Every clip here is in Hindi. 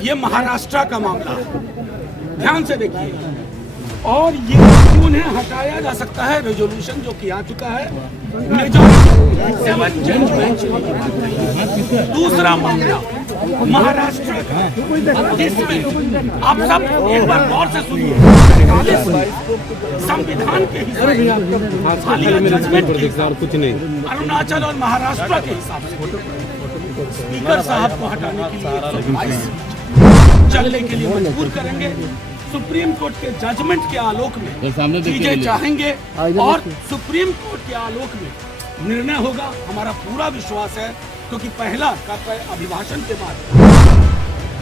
ये महाराष्ट्र का मामला है, ध्यान से देखिए। और ये उन्हें हटाया जा सकता है, रेजोल्यूशन जो किया चुका है मेजॉरिटी 7 जज बेंच। दूसरा मामला महाराष्ट्र का, जिसमें आप सब एक बार गौर से सुनिए, संविधान के हिसाब से अरुणाचल और महाराष्ट्र के हिसाब से स्पीकर साहब को हटाने के लिए 122 चलने के लिए मजबूर करेंगे। सुप्रीम कोर्ट के जजमेंट के आलोक में चीजें चाहेंगे और सुप्रीम कोर्ट के आलोक में निर्णय होगा। हमारा पूरा विश्वास है, क्योंकि पहला अभिभाषण के बाद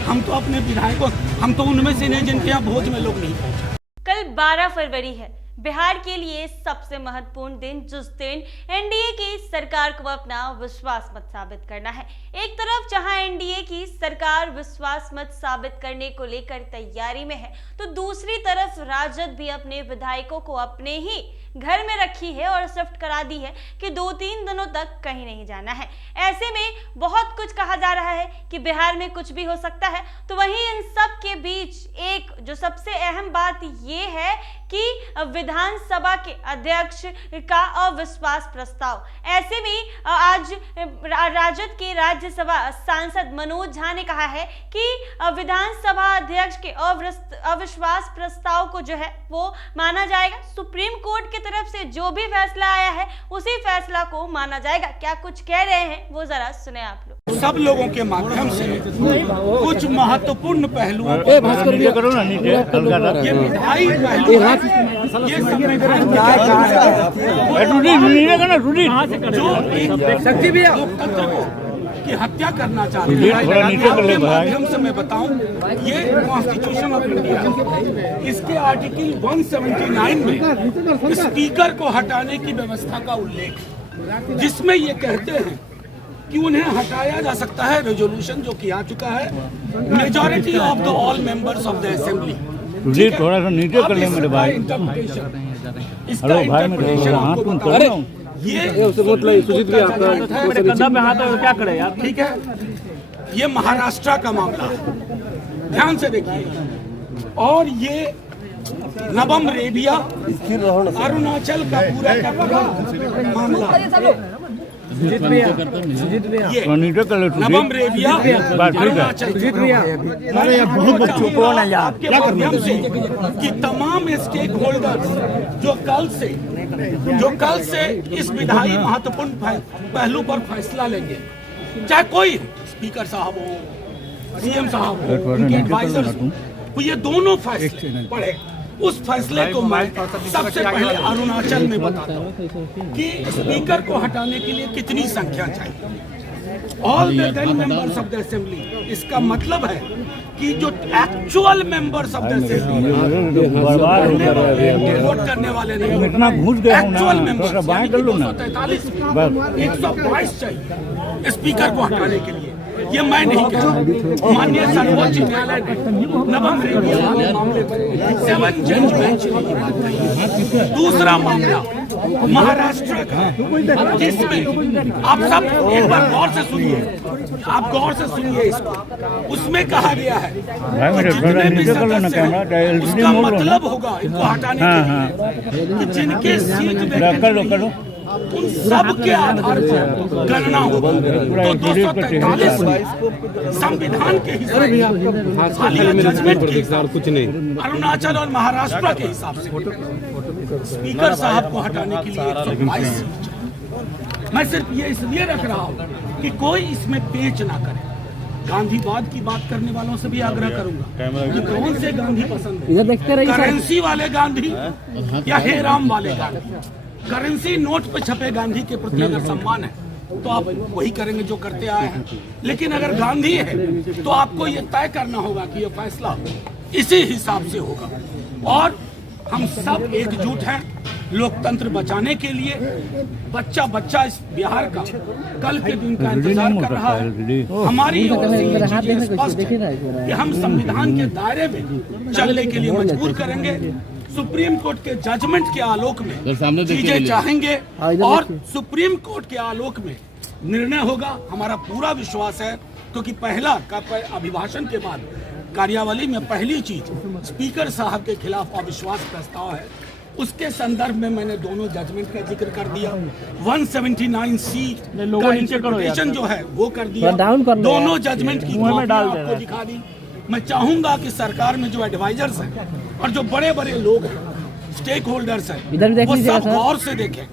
हम तो अपने विधायकों, हम तो उनमें से नहीं जिनके यहाँ भोज में लोग नहीं पहुंचे। कल 12 फरवरी है, बिहार के लिए सबसे महत्वपूर्ण दिन, जिस दिन एनडीए की सरकार को अपना विश्वास मत साबित करना है। एक तरफ जहां एनडीए की सरकार विश्वास मत साबित करने को लेकर तैयारी में है, तो दूसरी तरफ राजद भी अपने विधायकों को अपने ही घर में रखी है और शिफ्ट करा दी है कि 2-3 दिनों तक कहीं नहीं जाना है। ऐसे में बहुत कुछ कहा जा रहा है कि बिहार में कुछ भी हो सकता है। तो वहीं इन सब के बीच एक जो सबसे अहम बात ये है कि विधानसभा के अध्यक्ष का अविश्वास प्रस्ताव। ऐसे में आज राजद के राज्यसभा सांसद मनोज झा ने कहा है कि विधानसभा अध्यक्ष के अविश्वास प्रस्ताव को जो है वो माना जाएगा। सुप्रीम कोर्ट की तरफ से जो भी फैसला आया है उसी फैसला को माना जाएगा। क्या कुछ कह रहे हैं वो जरा सुने आप लोग। सब लोगों के माध्यम से कुछ महत्वपूर्ण पहलुओं की हत्या करना चाहते हैं। माध्यम से मैं बताऊं, ये कॉन्स्टिट्यूशन ऑफ इंडिया, इसके आर्टिकल 179 में स्पीकर को हटाने की व्यवस्था का उल्लेख, जिसमें ये कहते हैं कि उन्हें हटाया जा सकता है, रेजोल्यूशन जो किया चुका है majority of the all members of the assembly. थोड़ा सा नीचे कर ले मेरे भाई। इसका इंटरप्रिटेशन ये सुजीत भी आपका कंधा पे हाथ और क्या करे यार, ठीक है। ये महाराष्ट्र का मामला है, ध्यान से देखिए। और ये नवम रेबिया अरुणाचल का पूरा मामला, नवम रेबिया अरुणाचल कि तमाम स्टेक होल्डर्स जो कल से इस विधायी महत्वपूर्ण पहलू पर फैसला लेंगे, चाहे कोई स्पीकर साहब हो, सीएम साहब हो, उनके एडवाइजर्स हो, ये दोनों फैसले पढ़े। उस फैसले को मैं सबसे पहले अरुणाचल में बताता हूँ कि स्पीकर को हटाने के लिए कितनी संख्या चाहिए। All the 10 members of the assembly, इसका मतलब है कि जो actual members of the assembly vote करने वाले नहीं, एक्चुअल मेंबर्स 243 122 चाहिए स्पीकर को हटाने के लिए। ये मैं नहीं कह रहा, माननीय सर्वोच्च न्यायालय ने नवम रेबिया मामले पर 7 जज बेंच ने। दूसरा मामला महाराष्ट्र का, जिसमें आप सब एक बार गौर से सुनिए, आप गौर से सुनिए इसको। उसमें कहा गया है जितने भी सदस्य हैं, उसका मतलब होगा इनको हटाने के लिए कि जिनके सीट उन सब के आधार पर गणना होगी। तो 243 संविधान के हिसाब से जजमेंट के कुछ नहीं, अरुणाचल और महाराष्ट्र के हिसाब से स्पीकर साहब को हटाने के लिए 122 मैं सिर्फ ये इसलिए रख रहा हूँ कि कोई इसमें पेच ना करे। गांधीवाद की बात करने वालों से भी आग्रह करूंगा कि कौन से गांधी पसंद है, करेंसी वाले गांधी या हे राम वाले गांधी। करेंसी नोट पे छपे गांधी के प्रति अगर सम्मान है तो आप वही करेंगे जो करते आए हैं, लेकिन अगर गांधी है तो आपको ये तय करना होगा कि ये फैसला इसी हिसाब से होगा। और हम सब एकजुट हैं लोकतंत्र बचाने के लिए। बच्चा बच्चा इस बिहार का कल के दिन का इंतजार कर रहा है। हमारी ओर से ये चीजें स्पष्ट है कि हम संविधान के दायरे में चलने के लिए मजबूर करेंगे। सुप्रीम कोर्ट के जजमेंट के आलोक में चीजें चाहेंगे और सुप्रीम कोर्ट के आलोक में निर्णय होगा। हमारा पूरा विश्वास है, क्योंकि पहला अभिभाषण के बाद कार्यावली में पहली चीज स्पीकर साहब के खिलाफ अविश्वास प्रस्ताव है, उसके संदर्भ में मैंने दोनों जजमेंट का जिक्र कर दिया। 179C का इंटरप्रिटेशन जो है वो कर दिया। दोनों जजमेंट की कॉपी आपको दिखा दी। मैं चाहूंगा कि सरकार में जो एडवाइजर्स हैं और जो बड़े बड़े लोग हैं, स्टेक होल्डर्स हैं, वो सब गौर से देखें,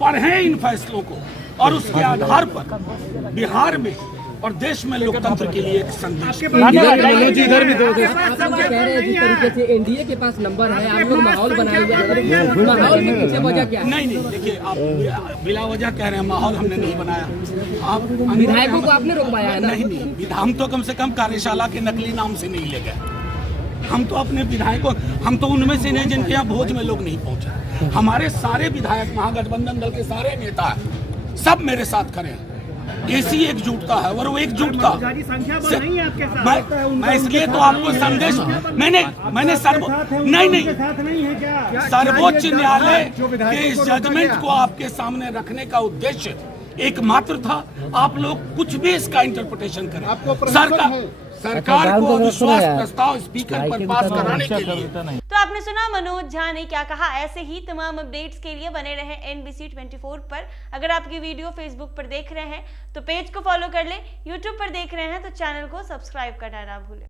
पढ़ें इन फैसलों को और उसके आधार पर बिहार में और देश में लोकतंत्र के लिए एक संदेश। इधर भी दो कह रहे हैं जिस तरीके से एनडीए के पास नंबर है, आप लोग माहौल बनाएंगे, माहौल के पीछे वजह क्या है? नहीं, देखिए आप बिला वजह कह रहे हैं, माहौल हमने नहीं बनाया। आप विधायकों को आपने रोकवाया है ना? नहीं, हम तो कम से कम कार्यशाला के नकली नाम से नहीं ले गए। हम तो अपने विधायकों, हम तो उनमें से नहीं जिनके यहाँ भोज में लोग नहीं पहुंचे। हमारे सारे विधायक, महागठबंधन दल के सारे नेता सब मेरे साथ खड़े हैं। ऐसी एकजुटता है और वो एकजुटता मैं इसलिए तो आपको संदेश मैंने सर्वोच्च न्यायालय के इस जजमेंट को आपके सामने रखने का उद्देश्य एकमात्र था। आप लोग कुछ भी इसका इंटरप्रिटेशन करें, सरकार को अविश्वास प्रस्ताव स्पीकर पर पास कराने के लिए। तो आपने सुना मनोज झा ने क्या कहा। ऐसे ही तमाम अपडेट्स के लिए बने रहे NBC 24 पर। अगर आपकी वीडियो फेसबुक पर देख रहे हैं तो पेज को फॉलो कर ले, यूट्यूब पर देख रहे हैं तो चैनल को सब्सक्राइब करना ना भूलें।